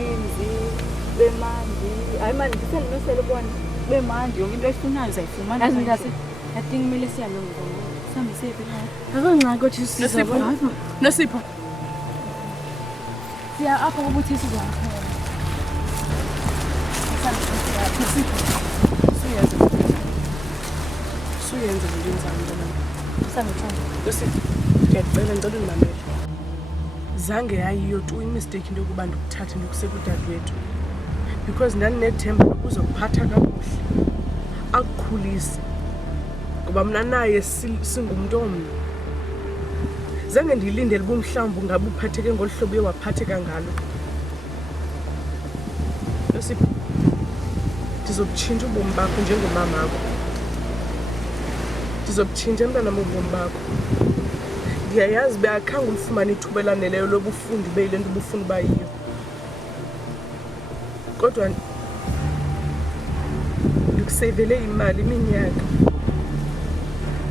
belinzi bemandi hayi manje ngiselimesele kubona bemandi yonke into eyifunayo uzayifumana yazi ngase yathi kumele sihambe ngoba sihambe sephi la akanqaki ukuthi siza Nosipho siya apha ukuthi sizakhona suyenza into enzami lona sangithanda Nosipho ngiyacela ngicela ungimamele zange yayiyo tu imistake into yokuba ndikuthathe ndikusebudadewethu because ndandinethemba uzokuphatha kakuhle akukhulise ngoba mna naye singumntu omnye zange ndiyilindele uba mhlawumbi ungabe uphatheke ngolu hlobo uye waphatheka ngalo Nosipho ndizobutshintsha ubomi bakho njengomamakho ndizobutshintsha mntanam ubomi bakho ndiyayazi uba akhange ulifumane ithuba elaneleyo loba ufunde ube yile nto ubufuna uba yiyo kodwa ndikuseyivele imali iminyaka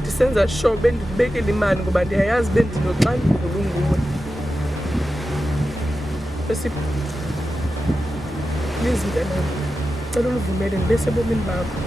ndisenza sure bendikubekela imali ngoba ndiyayazi bendinoxanduva lunguwe Nosipho Lizzy mntanam cela uluvumele ndibe sebomini bakho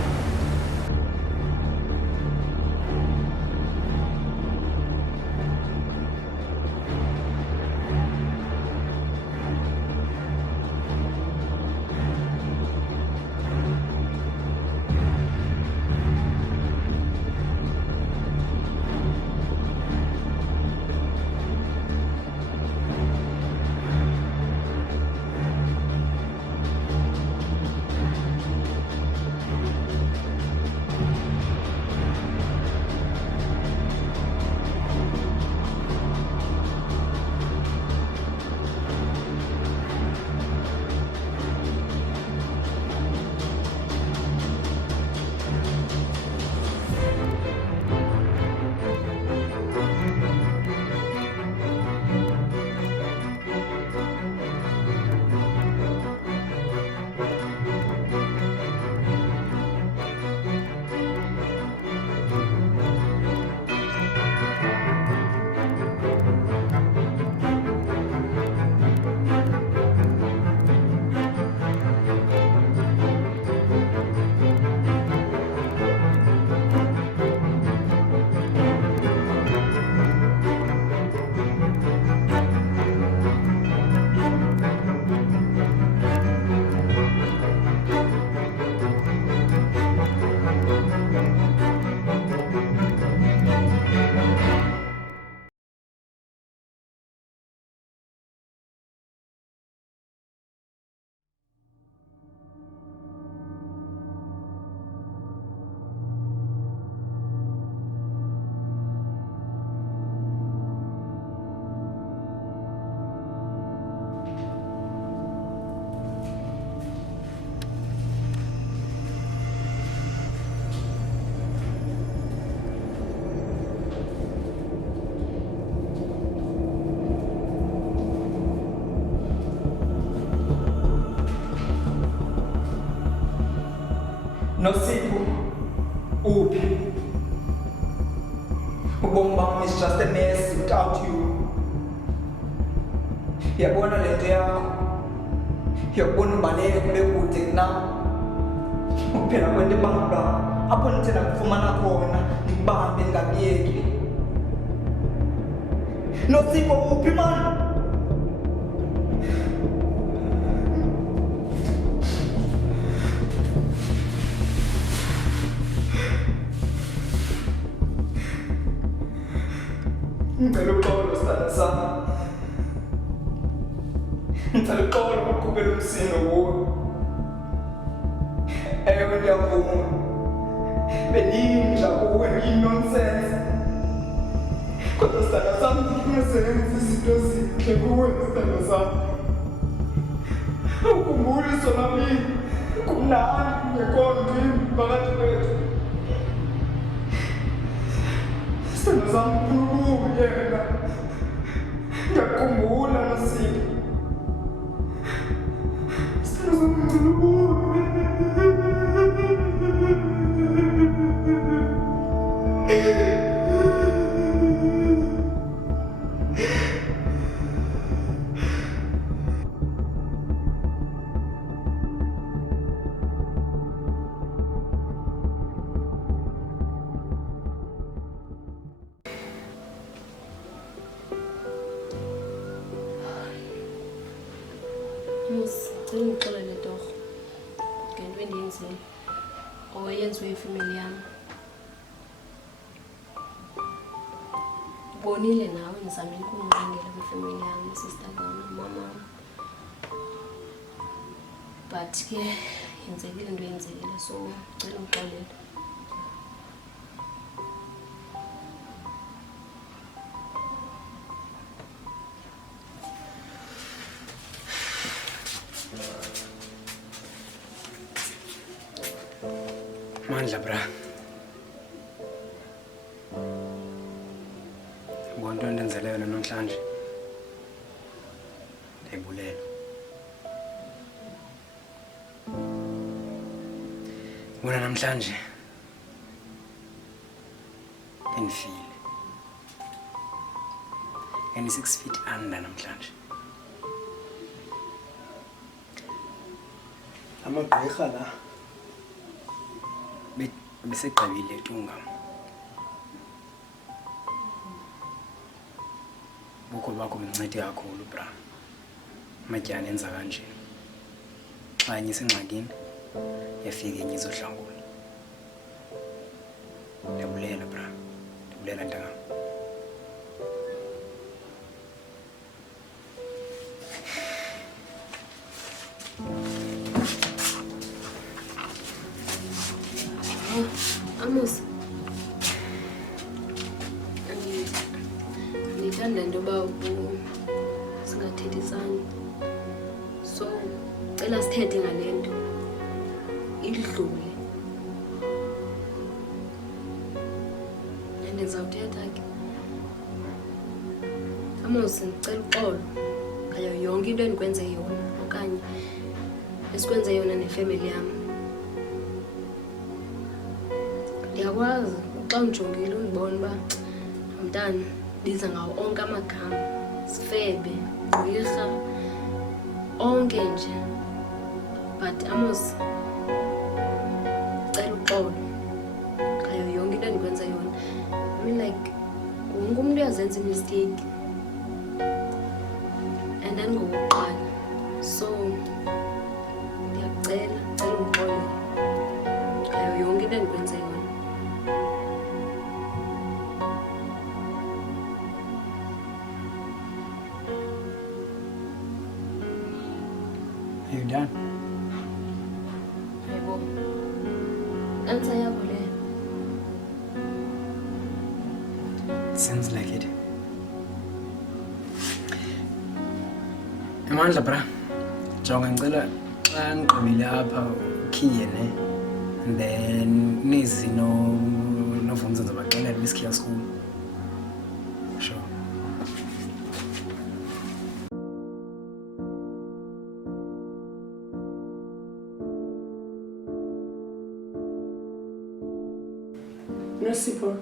Nosipho, uphi? Ubomi bam is just a mess without you. Yabona le nto yakho. Yabona ubaleke kube kude kunam. Uphela kwento ebamba apho ndithena kufumana khona ndikubambe ndingabiyeki. Nosipho, uphi man? Ngicela uxolo sithandwa sami. Ngicela uxolo ukuqhubela umsindo kuwe. Ewe ndiyavuma. Benimdla kuwe ngiyi-nonsense. Kodwa sithandwa sami ndifuna senze izinto ezintle kuwe sithandwa sami. Ukhumbule sonamini kumnandi kungekho nto phakathi kwethu. Sithandwa sami khuluma yena. Ngiyakhumbula Nosipho. Sithandwa sami khuluma. Ndicela undixelele torho ngento endiyenzile or eyenziwe yifemeli yam. Bonile nawe ndizamile ukunqengela kwifemeli yam, sister zam, mama. But ke yenzekile into yenzekile, so ndicela undixelele. Mandla bra. Ngonto endenzele yona namhlanje. Ndiyabulela. Bona namhlanje endifile. And 6 feet under namhlanje. Amagqirha la besegqibile tunga. Bukho bakho bencede kakhulu bra. Matyane enza kanje. Xa enye isengxakini yafika enye izohlangula. Ndiyabulela bra. Ndiyabulela ntanga. Amos, ndithanda into yoba singathethisani, so cela sithethe ngale nto idlule. And ndizawuthetha ke. Amos, ndicela uxolo ngayo yonke into endikwenze yona okanye esikwenze yona nefemeli yam. Ndiyakwazi xa undijongile undibona uba mntana ndiza ngawo onke amagama, Sifebe, Gqirha, onke nje. But Amos, ndicela uxolo ngayo yonke into endikwenza yona. I mean like wonke umntu uyazenza imisteyikhi and andingowokuqala, so ndiyakucela undixolele ngayo yonke into endikwenza yona. Are you done? Yebo. Answer yakho le. Seems like it. Mandla bra. Jonga ngicela xa ngiqhubile apha ukhiye ne. And then nizi novumza zabaxelela besikhiya school. Sure. Nosipho,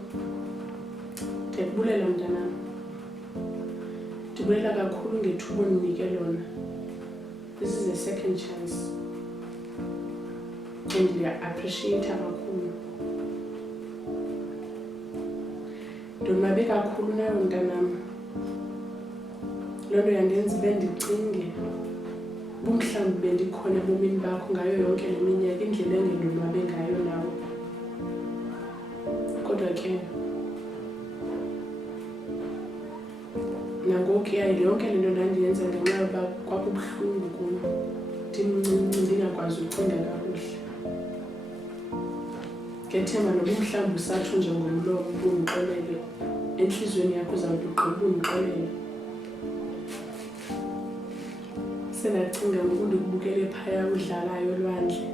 ndiyakubulela mntanam. Ndibulela kakhulu ngethuba ondinike lona. This is a second chance. And ndiya-appreciate kakhulu. Ndonwabe kakhulu nayo mntanam. Loo nto yandenza ibe ndicinge mhlawumbi bendikhona ebomini bakho ngayo yonke le minyaka, indlela engendonwabe ngayo nawe. Kodwa ke nangoku yayi yonke le nto ndandiyenza ngenxa yoba kwakubuhlungu kum, ndimncinci ndingakwazi ukucinga kakuhle. Ngethemba noba mhlawumbi usatsho njengomlomo undixolele, entliziyweni yakho uzawuthi ugqiba undixolele. Sendacinga ngoku ndikubukele phaya udlalayo olwandle,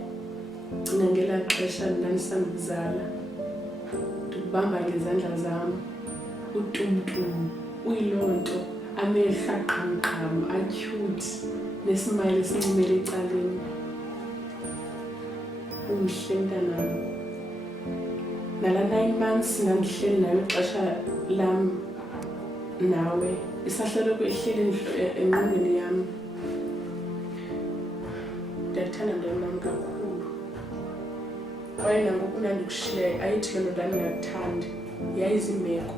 cinga ngelaa xesha ndandisandukuzala, ndikubamba ngezandla zam, utumtum, uyiloo nto, amehlo aqhamqham, atyhuthi, nesimayile esincimele ecaleni. Umhle mntanam. Nala 9 months ndandihleli nayo ixesha lam nawe, isahleloko ihleli engqondweni yam. Ndiyakuthanda mntanam kakhulu. Kwaye nangoku ndandikushiya ayithi le nto ndandingakuthandi, yayizimeko.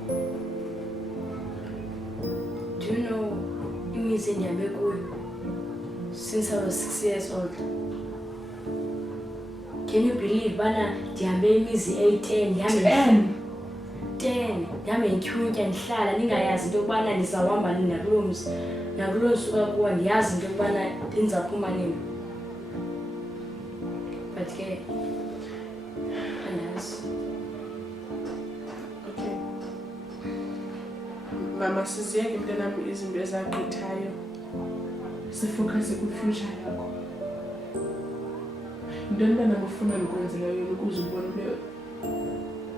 Do you know imizi endihambe kuyo since I was 6 years old. Can you believe bana ndihambe imizi 8 10 ndihambe ngityhuntya ndihlala ningayazi into yokubana ndizawuhamba nini nakuloo mzi nakuloo suka kuwa ndiyazi into yokubana ndindizaphuma nini. But ke andazi. Okay. Mama, siziyeke mntanam izinto ezagqithayo. Sifocuse ku-future yakho. Ntoni mntana ufuna ndikwenzela yona ukuze ubone uba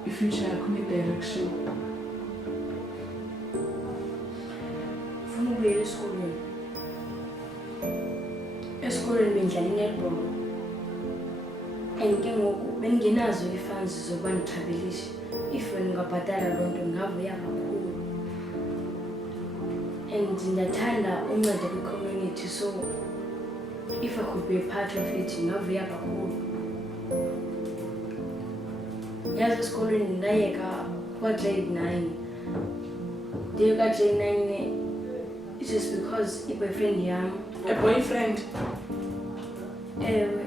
i-future yakho ne-direction? Ufuna ukubuyela esikolweni. Esikolweni bendidlala i-netball. And ke ngoku bendingenazo ii-funds zokuba ndithabelishe. If ndingabhatala loo nto ndingavuya kakhulu. And ndathanda unceda kwi-community, so if I could be a part of it, ndingavuya kakhulu. Yazi esikolweni ndayeka kwa-grade 9. Ndiyeka grade 9 it's just because i-boyfriend yam. A boyfriend? Ewe,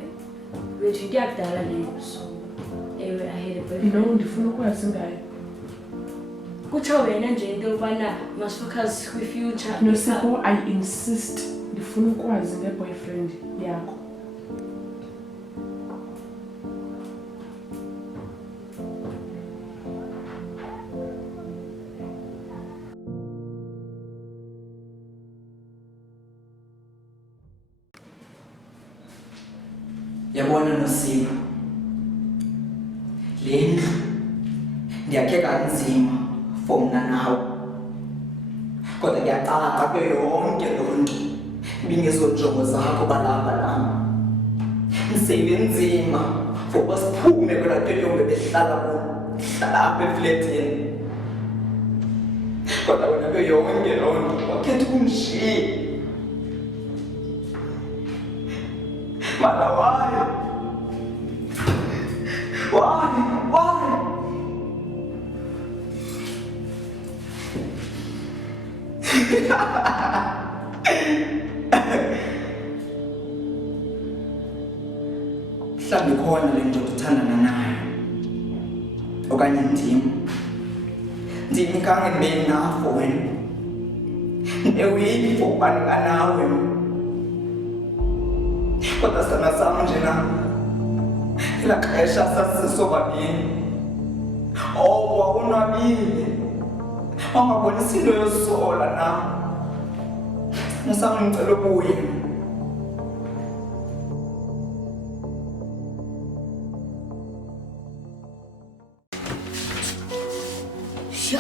wethu ndiyakudala leyo, so ewe, I had a boyfriend. No, ndifuna ukwazi ngayo. Kutsho wena nje into yokubana must focus kwi-future. Nosipho, I insist. Ndifuna ukwazi nge-boyfriend yakho. Yabona Nosipho, le ndlu ndiyakhe kanzima for mna nawe, kodwa kuyacaca kuyo yonke loo nto ibingezojongo zakho balapha nam. Ndiseyive nzima for uba siphume kwelaa tyotyombe behlala apha efletini, kodwa wena kuyo yonke loo nto wakhetha ukumshiya. Mala, why? Mhlawumbi khona le ndoda uthandana nayo okanye ndim khange ndibe nafo wena, ndiweyili for uba ndinganawe. Kodwa sana sam njena ela xesha sasisobabini wawonwabile, wangabonisi into yosola nam. Nasam ndicela ubuye. Sure.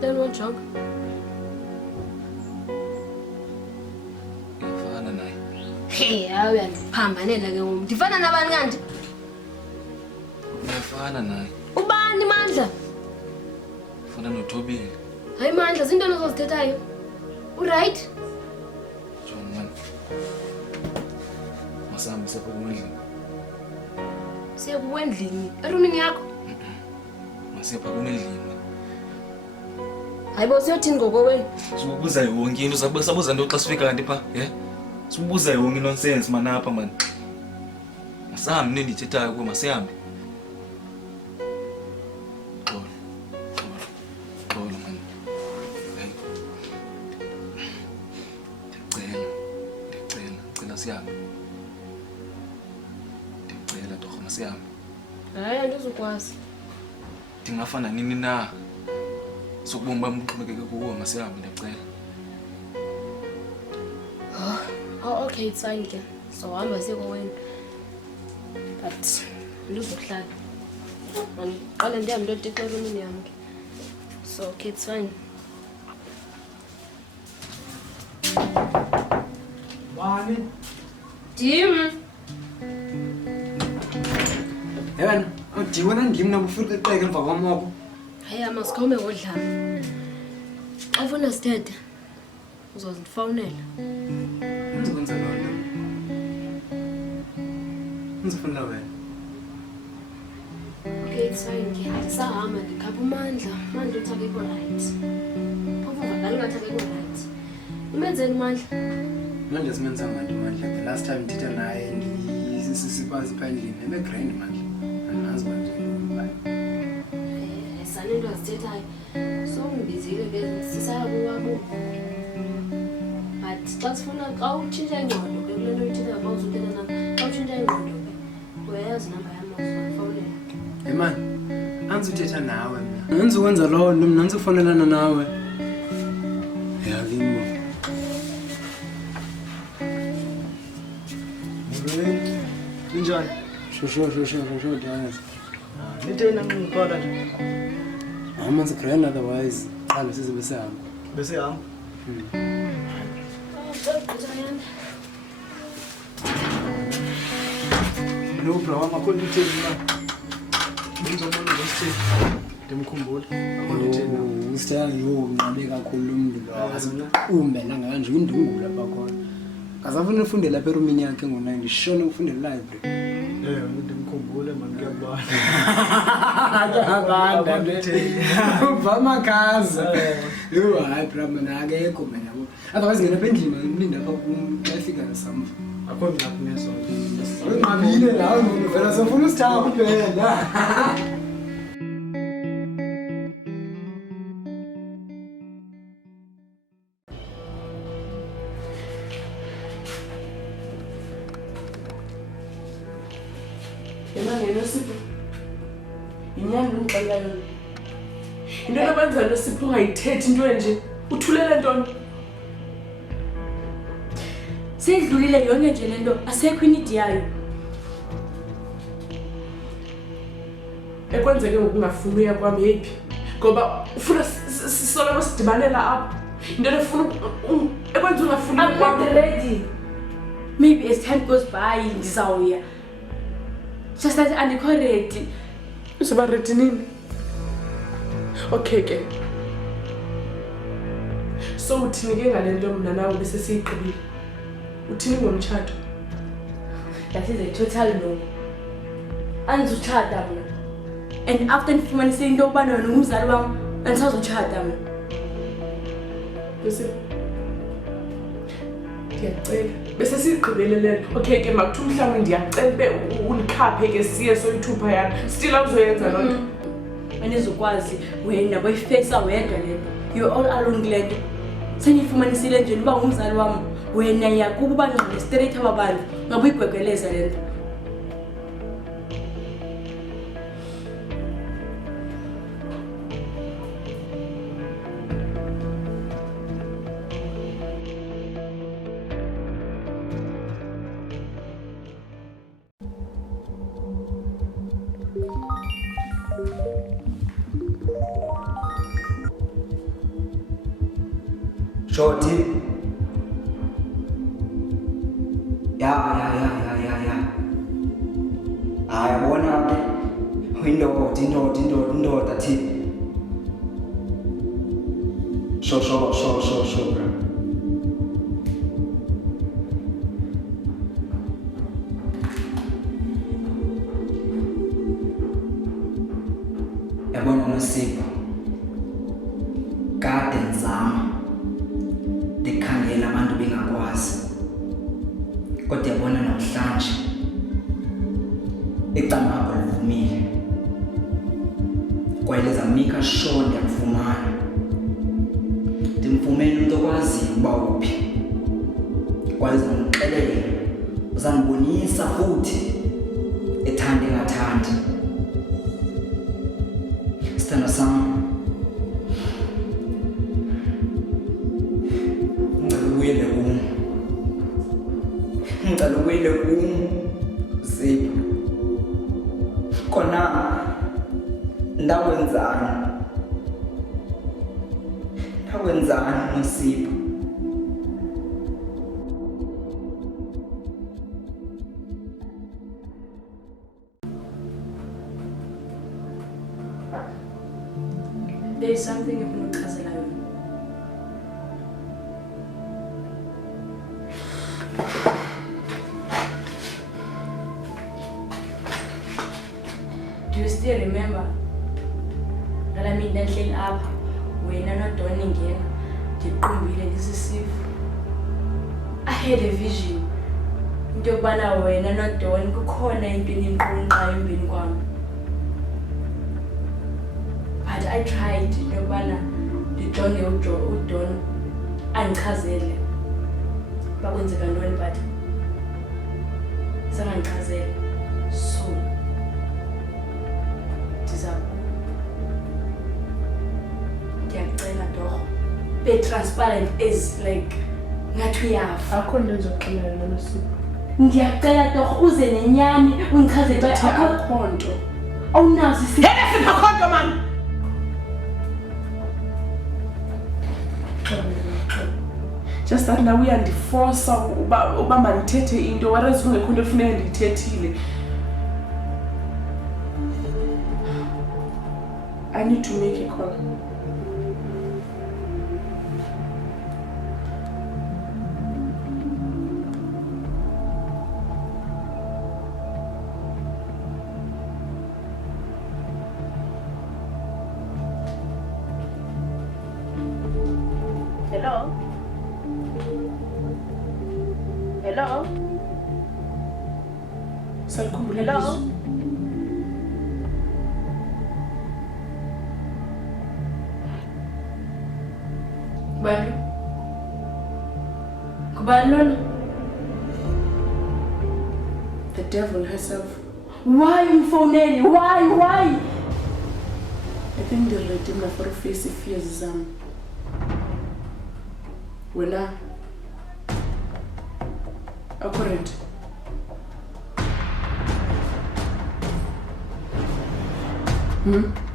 Then one chunk. Ngifana naye. Hey, uyandiphambanela ke ngoku. Ndifana nabani kanti? Ngifana naye. Ubani Mandla? Ngifana noThobile. Hayi Mandla, zintoni ozozithethayo? Uright? Jonga. Masambe sepha kumendlini. Siya kuwendlini. Erumini yakho? Masepha kumendlini. Hayibo siyothini ngokowenu? Sibubuza yonke into sabuza into xa sifika kanti pha, sibubuza yonke nonsense man apha man. Masambe nendithethayo kuwe masihambe. Xolo man. Hayi. Ndicela sihambe. Ndicela torho masihambe. Hayi andizukwazi. Ndingafana nini na? Sokubomi bam buxhomekeke kuwo masihambe ndiyacela. Oh, okay, it's fine ke. So hamba siye kowenu. But ndizohlala. Andiqale ndihambe ndiyotixela erumini yam ke. So okay, it's fine. Wani? Dim. Yena, udiwona ndim namufika eqeke emva kwamoko. Hayi amasikome ngodlama. Xa ufuna sithethe, uzozifowunela. Ngizokwenza lona. Ngizofonela wena. Okay, it's fine ke. Ndisahamba ndikhapha uMandla. Mandla uthi akekho right. Phofu vakala ngathi akekho right. Umenzeni uMandla? Manje simenzanga nje Mandla. The last time ndithetha naye sisibazi phandleni. Ebe grand Mandla. Anazi manje ubani. Sanento azithethayo. So ngibizile ke sisakuwabo. But xa sifuna xa utshintsha ingqondo ke kule nto uyithetha xa uzothetha nami. Xa utshintsha ingqondo ke uyayazi namba yam uzofowunela. Hey man, anzuthetha nawe mina. Ngizokwenza loo nto mina ngizofonelana nawe. Yavimo. Kunjani? Shosho dance. Nitena ngiphala nje. Amanzi grand otherwise qala sizobe sihamba. Bese hamba. No bro, amakhona itheni na. Ngizobona ngosithini. Ndimkhumbula. Amakhona itheni na. Ngistaya ngiyokunqabe kakhulu umntu lo. Umbela nganje indungulu lapha khona. Akazafuna ufunde lapha erumini yakhe ngo9 ngishona ufunde library. Ndimkhumbule man ngiyabona. Vama casa. Yo hayi Drma nakekho mina yabo. Otherwise ngena pendlini ngimlinda apha kumafika ngesamva. Akho ngaphi neso. Ngimabile la ngivela sofuna usithaba kuphela. Yena Nosipho. Inyanga ngicela yona. Into yokwenza Nosipho ungayithethi into enje. Uthulele ntoni? Seyidlulile yonke nje lento asekho inidi yayo. Ekwenzeke ukungafuni uya kwami yephi? Ngoba ufuna sisoloko sidibanela apha. Into efuna ekwenza ungafuni I'm not ready. Maybe as time goes by ndizawuya. Just that andikho ready. Uzoba ready nini? Okay ke. So uthini ke ngale nto mina nawe bese siyiqibile? Uthini ngomtshato? That is a total no. Andizuchata mina. And after ndifumanise into yokubana wena ngumzali wam, andisazuchata mina. Bese ndiyacela. Bese siyiqibele le nto. Okay ke makuthi mhlawumbe ndiyacela ube unikhaphe ke siye soyithupha yana. Still awuzoyenza loo nto. Andizokwazi wena boyifexa wedwa le nto. You're all alone kule nto. Sendifumanisile nje uba ngumzali wam. Wena yakuba bangqile straight ababantu ngabe uyigwegeleza le nto. Shorty. Ya. Ayabona ke. Indoda thi. Sho bro. Yabona Nosipho. Kade ngizama. Ndikhangela abantu bengakwazi. Kodwa yabona namhlanje icala lakho livumile. Kwaye zamnika sure ndiyakufumana. Ndimfumene umuntu okwaziyo uba uphi. Kwaye uzamxelela, uzambonisa futhi ethanda engathandi. Sithando sam. Ngicela ukuyele kum Zipho. Khona ndakwenzani Nosipho? There is something you can tell me. Do you still remember? Ngala mina ndihleli apha wena noDon ngena ndiqumbile ndisisifo. I had a vision. Into yokubana wena noDon kukhona into eninqunqa embini kwami. But I tried into yokubana ndijonge uDon andichazele bakwenzeka ntoni but sangandichazele. So ndiyacela torho be transparent as like ngathi uyafa. Akho nto endizoxelela noNosipho. Ndiyacela torho uze nenyani undichazele uba Akho nto. awunazo Akho nto man. Just that now uyandiforsa uba mandithethe into whereas kungekho nto efuneka ndiyithethile. I need to make a call. Hello? Hello? Salikhumbula Hello? ilizwi. Bantu? Ngubani lona? The devil herself. Why umfoneli? Why? I think ndiready mna for face fears zam. Wena akho ready? Hmm?